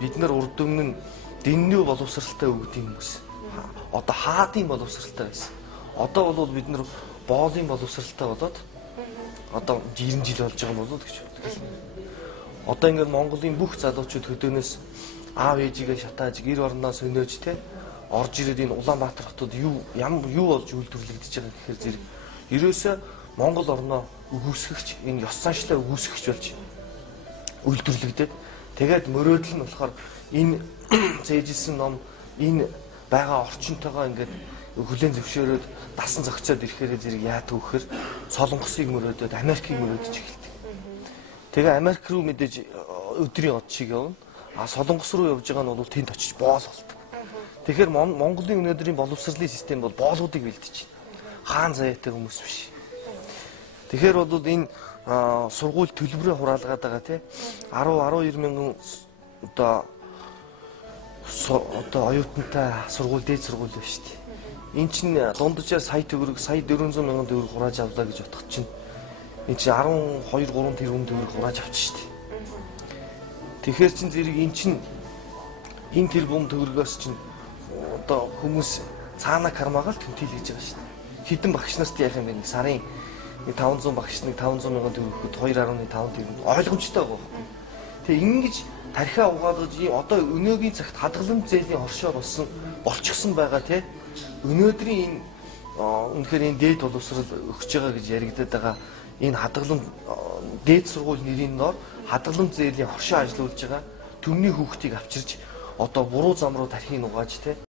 Бид нар урд өмнө дэннүү боловсралтай өгдөг хүмүүс. Одоо хаадын боловсралтай байсан. Одоо бол бид нар боолын боловсралтай болоод одоо 90 жил болж байгаа юм болоо гэж боддог. Одоо ингээд Монголын бүх залуучууд хөдөөнөөс аав ээжигээ шатааж гэр орноо сөнөөж те орж ирээд энэ Улаанбаатар хотод юу болж үйлдвэрлэгдэж байгаа гэхээр зэрэг ерөөсөө Монгол орноо өгөөсгөгч энэ ёс заншлаа өгөөсгөгч болж үйлдвэрлэгдээд тэгээд мөрөөдөл нь болохоор энэ зээжилсэн ном энэ байгаа орчинтойгоо ингээд хүлээн зөвшөөрөөд дасан зохицоод ирэхээр зэрэг яадаг вэхээр Солонгосыг мөрөөдөд Америкийг мөрөөдөж эхэлдэг. Тэгээ Америк руу мэдээж өдрийн од шиг явна. А Солонгос руу явж байгаа нь бол тэнд очиж боол болдог. Тэгэхээр Монголын өнөөдрийн боловсролын систем бол боолуудыг бэлдэж байна. Хаан заяатай хүмүүс биш. Тэгэхээр бол энэ сургууль төлбөрөө хураалгаад байгаа тий 10-12 мянган одоо оюутантай сургууль дээд сургууль байна шүү дээ. Энэ чинь дунджаар сая 400 мянган төгрөг хурааж авлаа гэж бодох чинь энэ чинь 12-3 тэрбум төгрөг хурааж авчих шүү дээ. Тэгэхээр чин зэрэг энэ чинь энэ тэрбум төгрөгөөс чинь одоо хүмүүс цаана кармагаал тэмдэглэж байгаа шүү дээ. Хэдэн багш нарт яах юм бэ? Нэг сарын 500 багш нэг 500 мянган төгрөгөд 2.5 тэрбум ойлгомжтой байгаа. Тэгээ ингэж тархиа угаалгаж одоо өнөөгийн цагт хадгаламж зээлийн оршоо болчихсон байгаа тий. Өнөөдрийн энэ үнэхээр энэ дээд боловсрал өгч байгаа гэж яригадаад байгаа энэ хадгаламж дээд сургууль нэрийн нор хадгаламж зээлийн оршоо ажилуулж байгаа төмний хүүхдийг авчирч одоо буруу зам руу тархийг угааж тий